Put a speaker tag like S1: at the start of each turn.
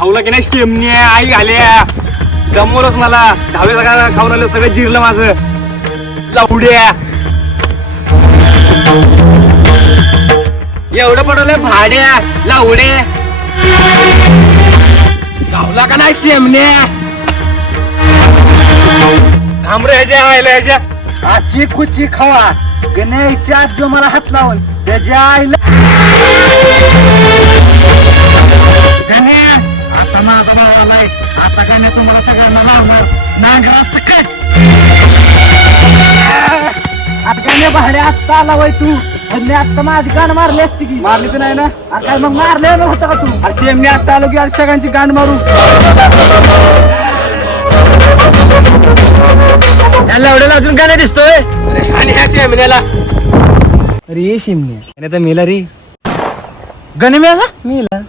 S1: तुला की नाही? शेमणी आई घाल्या. जमवलंच मला. दहावे सगळ्या खाऊन आलं सगळं जिरलं माझं. लावड्या एवढं पडवलं भाड्या. लावडे धावला का नाही शेमण्या? थांब रे ह्याच्या आयला ह्याच्या.
S2: आची कुची खावा. गण्याच्या जो मला हात लावल त्याच्या आईला आलाय. आता गण्या तुम्हाला सगळ्यांना लावणार नांगरा सकट. आता गण्या भाड्या आत्ता आला वय तू. आणि आत्ता माझी गाण मारली असती की.
S1: मारली तर नाही ना?
S2: आता काय मग मारले होतं का तू?
S1: अरे शेमणी आता आलो की आज सगळ्यांची गांड मारू. अजून काय नाही दिसतोय आणि ह्या शेमण्याला.
S2: अरे ये शिमण्या.
S1: मेला रे.
S2: गणे मेला. मेला